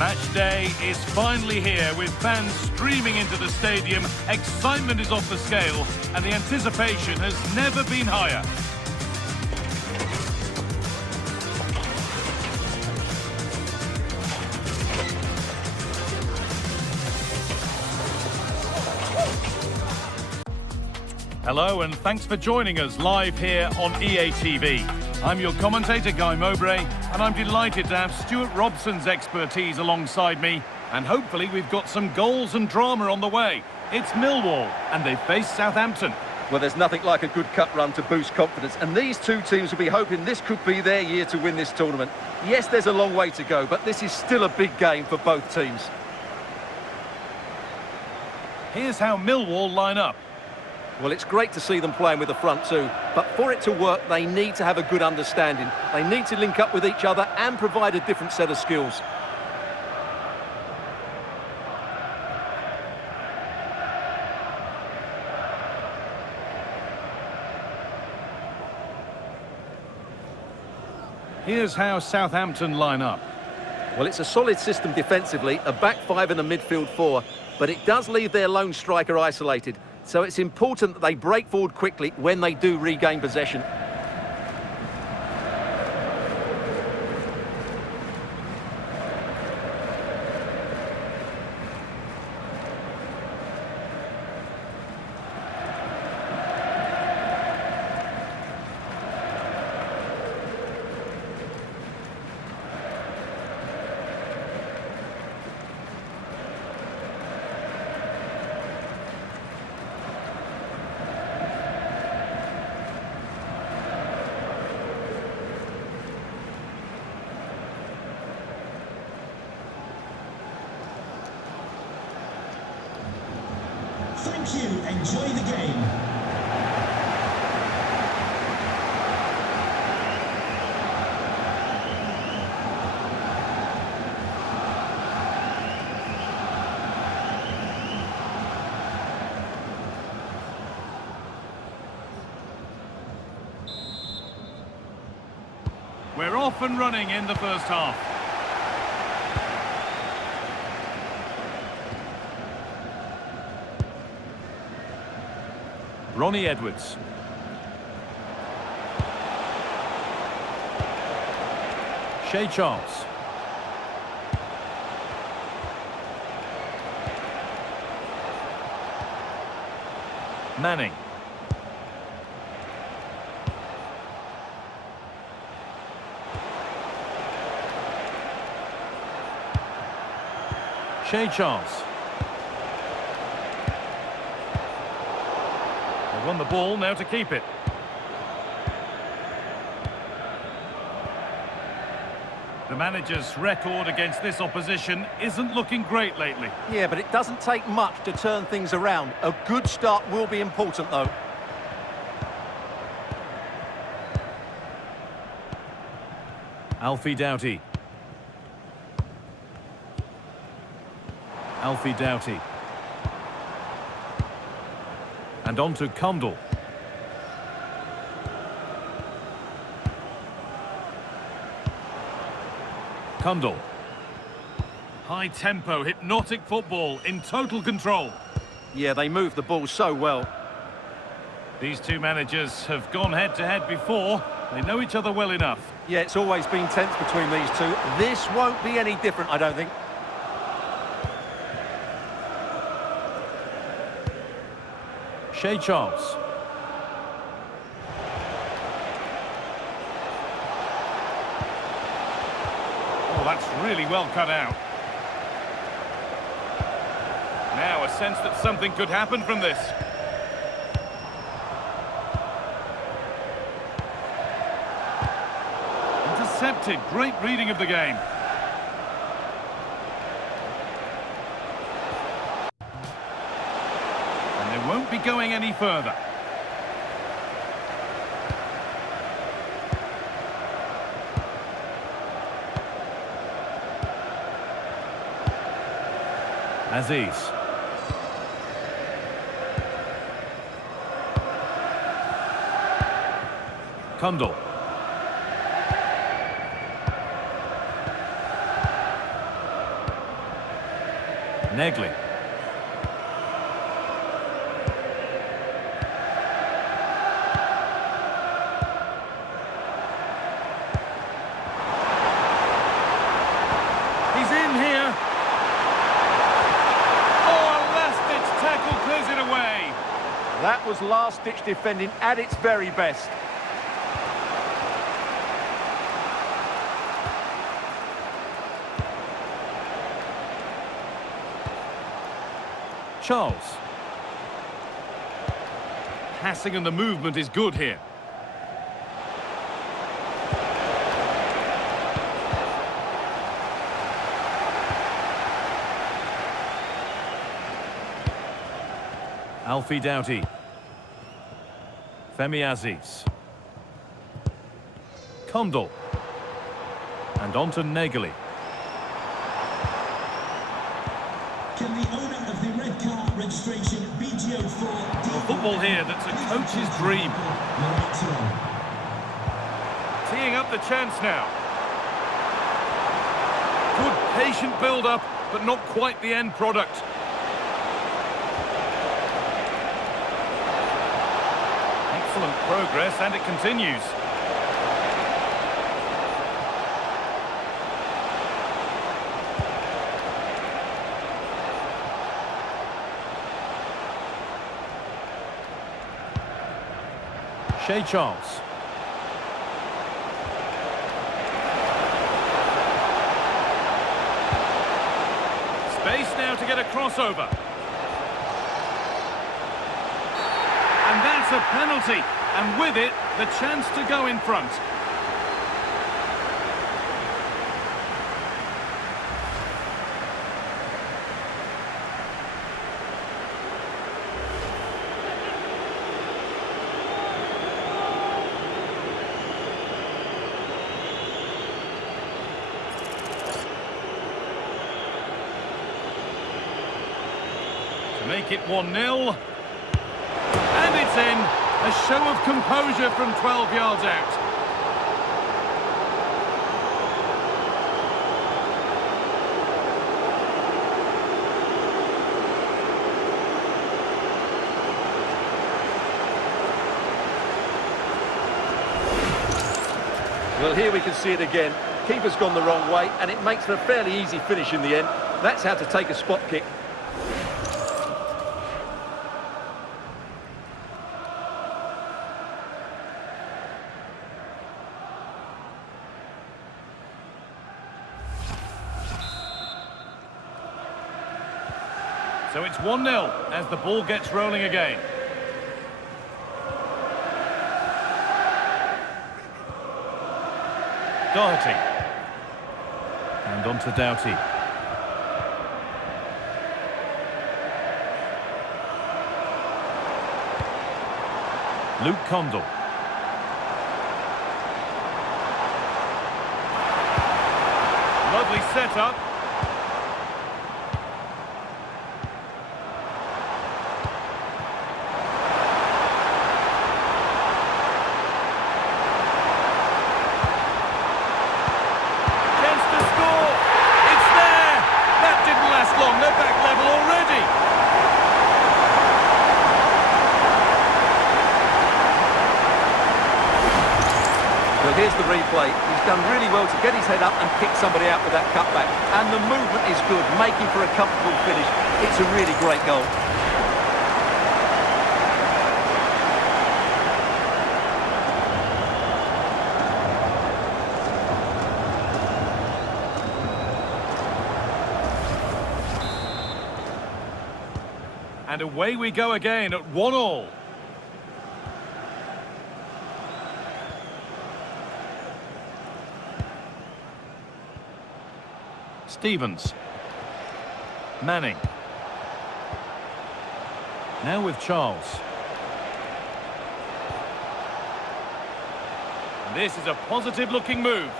Match day is finally here with fans streaming into the stadium. Excitement is off the scale and the anticipation has never been higher. Hello and thanks for joining us live here on EA TV. I'm your commentator, Guy Mowbray, and I'm delighted to have Stuart Robson's expertise alongside me. And hopefully we've got some goals and drama on the way. It's Millwall, and they face Southampton. Well, there's nothing like a good cup run to boost confidence, and these two teams will be hoping this could be their year to win this tournament. Yes, there's a long way to go, but this is still a big game for both teams. Here's how Millwall line up. Well, it's great to see them playing with the front two, but for it to work, they need to have a good understanding. They need to link up with each other and provide a different set of skills. Here's how Southampton line up. Well, it's a solid system defensively, a back five and a midfield four, but it does leave their lone striker isolated. So it's important that they break forward quickly when they do regain possession. Thank you. Enjoy the game. We're off and running in the first half. Ronnie Edwards. Shea Charles. Manning. Shea Charles. They won the ball, now to keep it. The manager's record against this opposition isn't looking great lately. Yeah, but it doesn't take much to turn things around. A good start will be important, though. Alfie Doughty. Alfie Doughty. And on to Condell. Condell. High tempo, hypnotic football in total control. Yeah, they move the ball so well. These two managers have gone head-to-head before. They know each other well enough. Yeah, it's always been tense between these two. This won't be any different, I don't think. Shea Charles. Oh, that's really well cut out. Now a sense that something could happen from this. Intercepted. Great reading of the game. Won't be going any further. Aziz. Condell. Negley. He's in here. Oh, a last-ditch tackle clears it away. That was last-ditch defending at its very best. Charles. Passing and the movement is good here. Alfie Doughty. Femi Aziz. Condal. And on to Negley. Can the owner of the red car registration BGO4... A football here that's a coach's dream. Teeing up the chance now. Good patient build-up, but not quite the end product. Excellent progress, and it continues. Shea Charles. Space now to get a crossover. And that's a penalty. And with it, the chance to go in front. To make it 1-0. And it's in. A show of composure from 12 yards out. Well, here we can see it again. Keeper's gone the wrong way, and it makes for a fairly easy finish in the end. That's how to take a spot kick. So it's 1-0 as the ball gets rolling again. Doherty. And on to Doughty. Luke Condal. Lovely setup. They're back level already. Well, here's the replay. He's done really well to get his head up and pick somebody out with that cutback. And the movement is good, making for a comfortable finish. It's a really great goal. And away we go again at 1-1. Stevens. Manning. Now with Charles. And this is a positive-looking move.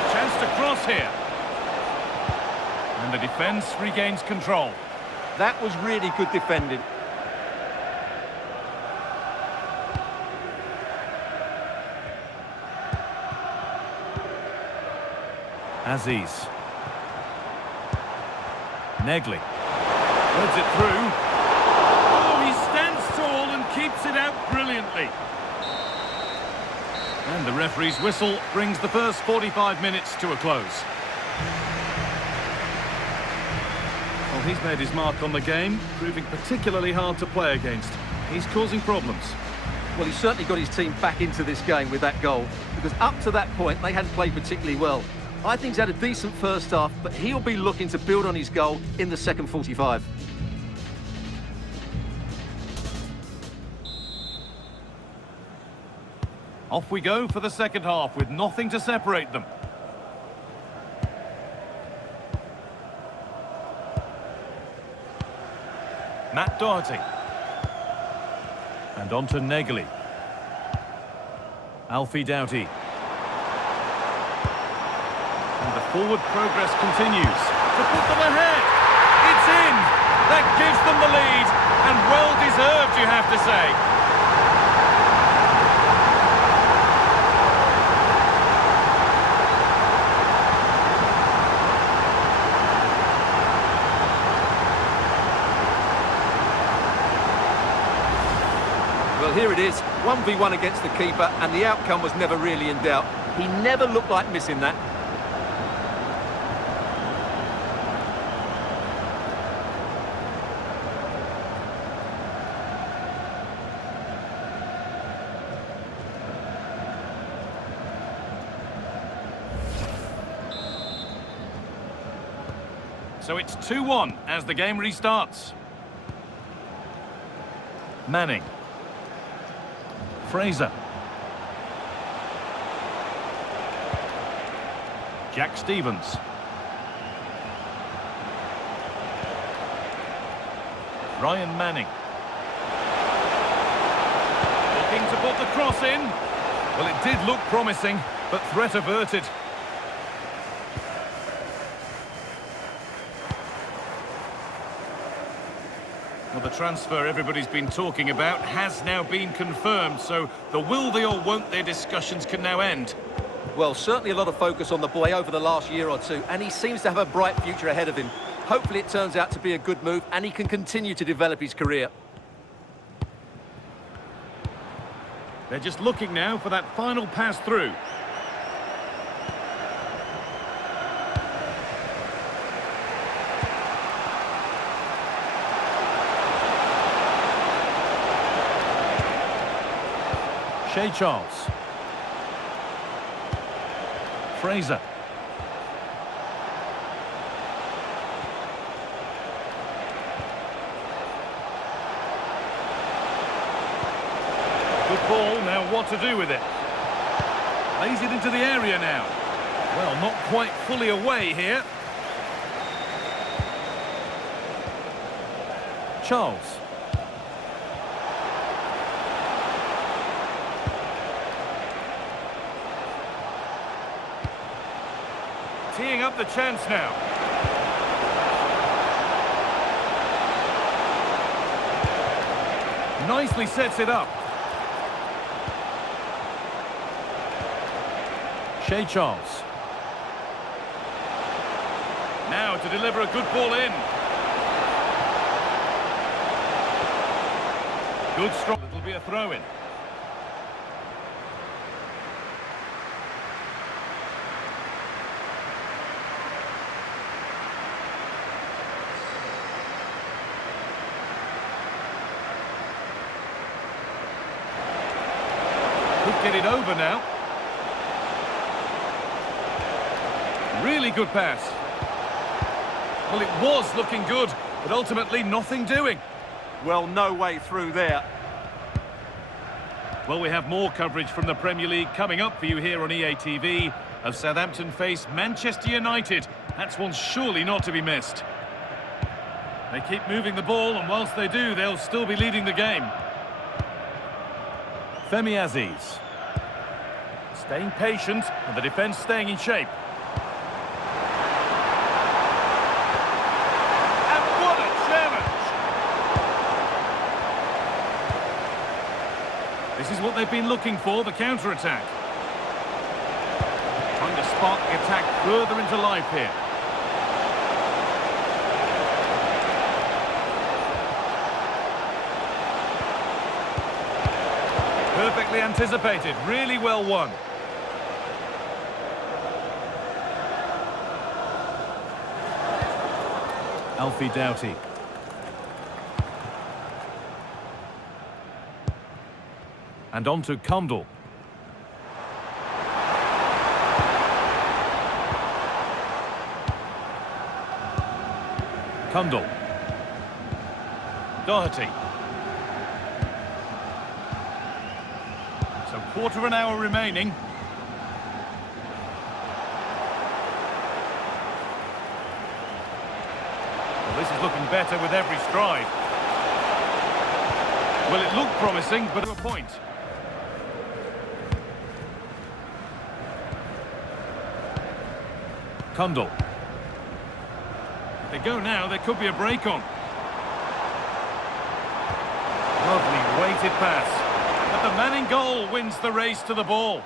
A chance to cross here. And the defence regains control. That was really good defending. Aziz. Negley. Threads it through. Oh, he stands tall and keeps it out brilliantly. And the referee's whistle brings the first 45 minutes to a close. Well, he's made his mark on the game, proving particularly hard to play against. He's causing problems. Well, he's certainly got his team back into this game with that goal, because up to that point, they hadn't played particularly well. I think he's had a decent first half, but he'll be looking to build on his goal in the second 45. Off we go for the second half with nothing to separate them. Matt Doherty. And on to Negley. Alfie Doughty. And the forward progress continues. To put them ahead. It's in. That gives them the lead. And well deserved, you have to say. Well, here it is, 1v1 against the keeper, and the outcome was never really in doubt. He never looked like missing that. So it's 2-1 as the game restarts. Manning. Fraser. Jack Stevens. Ryan Manning. Looking to put the cross in. Well, it did look promising, but threat averted. Well, the transfer everybody's been talking about has now been confirmed, so the will they or won't they discussions can now end. Well, certainly a lot of focus on the boy over the last year or two, and he seems to have a bright future ahead of him. Hopefully it turns out to be a good move, and he can continue to develop his career. They're just looking now for that final pass through. Shea Charles. Fraser. Good ball, now what to do with it? Lays it into the area now. Well, not quite fully away here. Charles. Teeing up the chance now. Nicely sets it up. Shea Charles. Now to deliver a good ball in. Good strong. It'll be a throw-in. Could get it over now. Really good pass. Well, it was looking good, but ultimately nothing doing. Well, no way through there. Well, we have more coverage from the Premier League coming up for you here on EA TV as Southampton face Manchester United. That's one surely not to be missed. They keep moving the ball, and whilst they do, they'll still be leading the game. Femi Aziz. Staying patient, and the defence staying in shape. And what a challenge! This is what they've been looking for, the counter-attack. Trying to spark the attack further into life here. Perfectly anticipated, really well won. Alfie Doughty. And on to Kundal. Kundal. Doherty. So quarter of an hour remaining. Well, this is looking better with every stride. Well, it looked promising, but to a point. Kundal. If they go now, there could be a break on. Lovely weighted pass. But the man in goal wins the race to the ball.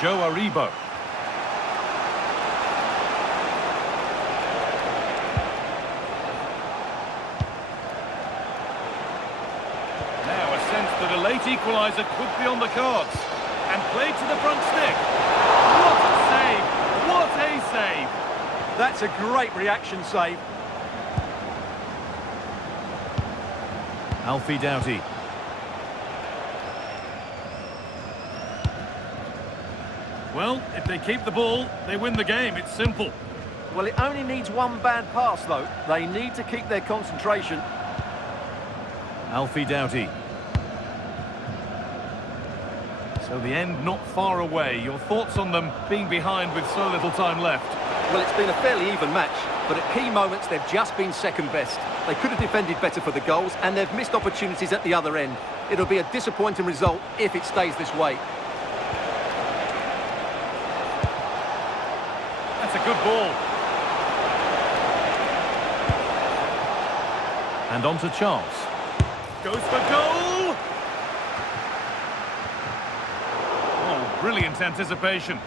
Joe Aribo. Now a sense that a late equaliser could be on the cards. And played to the front stick. What a save! What a save! That's a great reaction save. Alfie Doughty. Well, if they keep the ball, they win the game. It's simple. Well, it only needs one bad pass, though. They need to keep their concentration. Alfie Doughty. So the end not far away. Your thoughts on them being behind with so little time left? Well, it's been a fairly even match, but at key moments they've just been second best. They could have defended better for the goals, and they've missed opportunities at the other end. It'll be a disappointing result if it stays this way. That's a good ball. And on to Charles. Goes for goal! Oh, brilliant anticipation.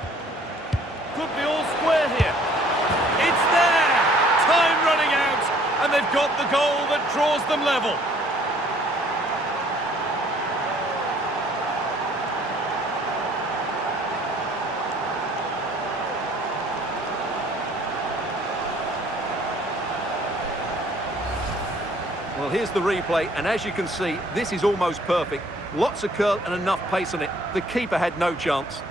Could be all square here. It's there! Time running out, and they've got the goal that draws them level. Well, here's the replay, and as you can see, this is almost perfect. Lots of curl and enough pace on it. The keeper had no chance.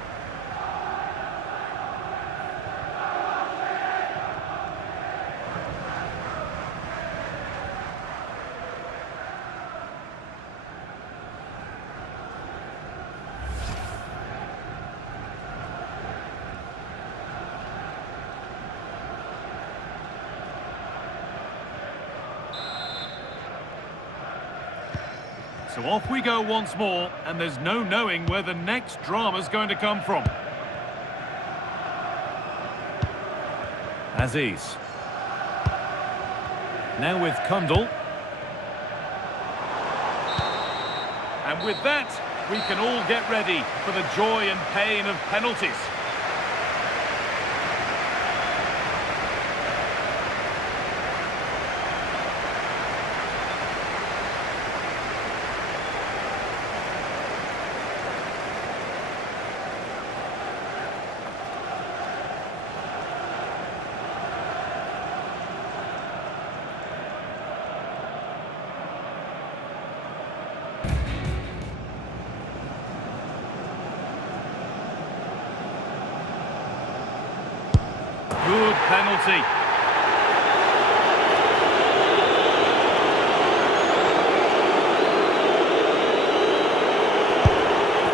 So off we go once more, and there's no knowing where the next drama's going to come from. Aziz. Now with Kundal. And with that, we can all get ready for the joy and pain of penalties. Good penalty.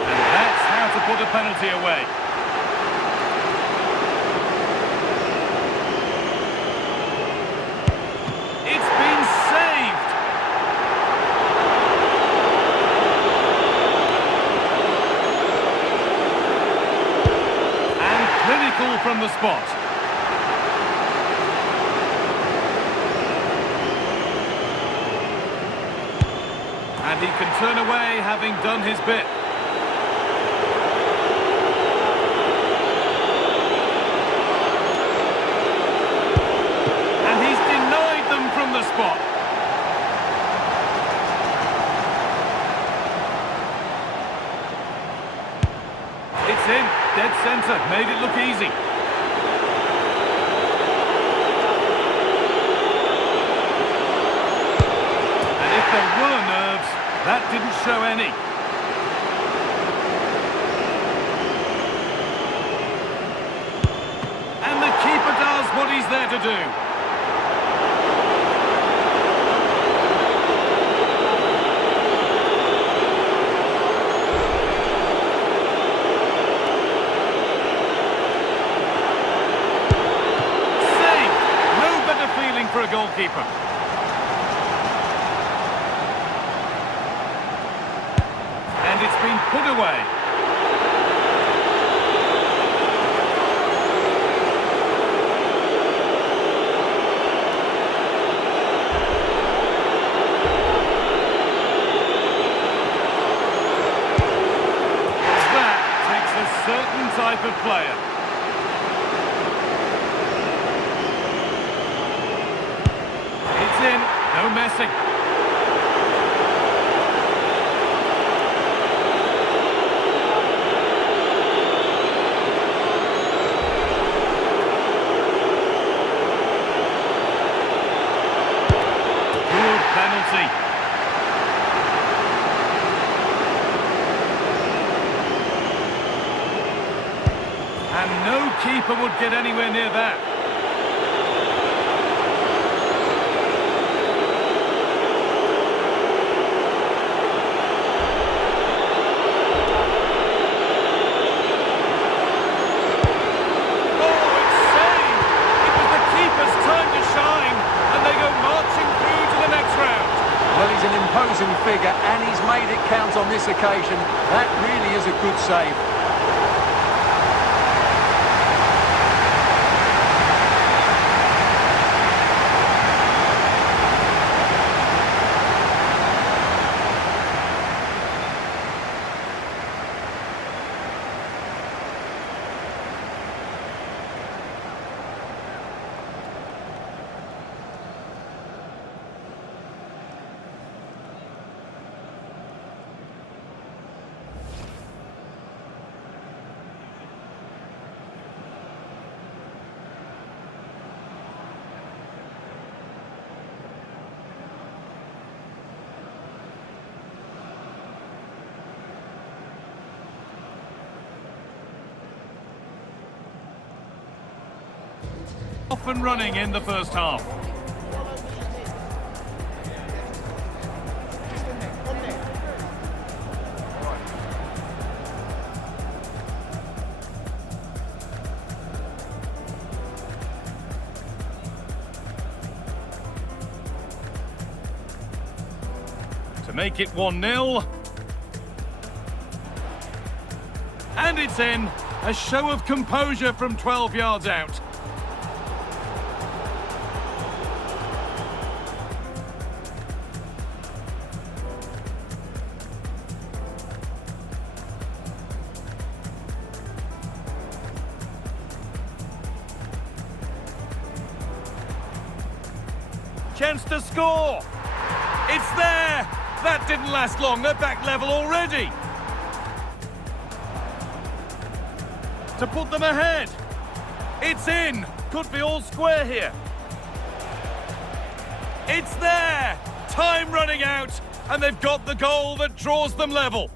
And that's how to put a penalty away. It's been saved. And clinical from the spot. And he can turn away, having done his bit. in, dead centre, made it look easy. And if there were nerves, that didn't show any. And the keeper does what he's there to do. For a goalkeeper. And it's been put away. That takes a certain type of player. In, no messing. Good penalty. And no keeper would get anywhere near that. Well, he's an imposing figure and he's made it count on this occasion. That really is a good save. Off and running in the first half. To make it 1-0. And it's in. A show of composure from 12 yards out. Chance to score. It's there. That didn't last long. They're back level already. To put them ahead. It's in. Could be all square here. It's there. Time running out. And they've got the goal that draws them level.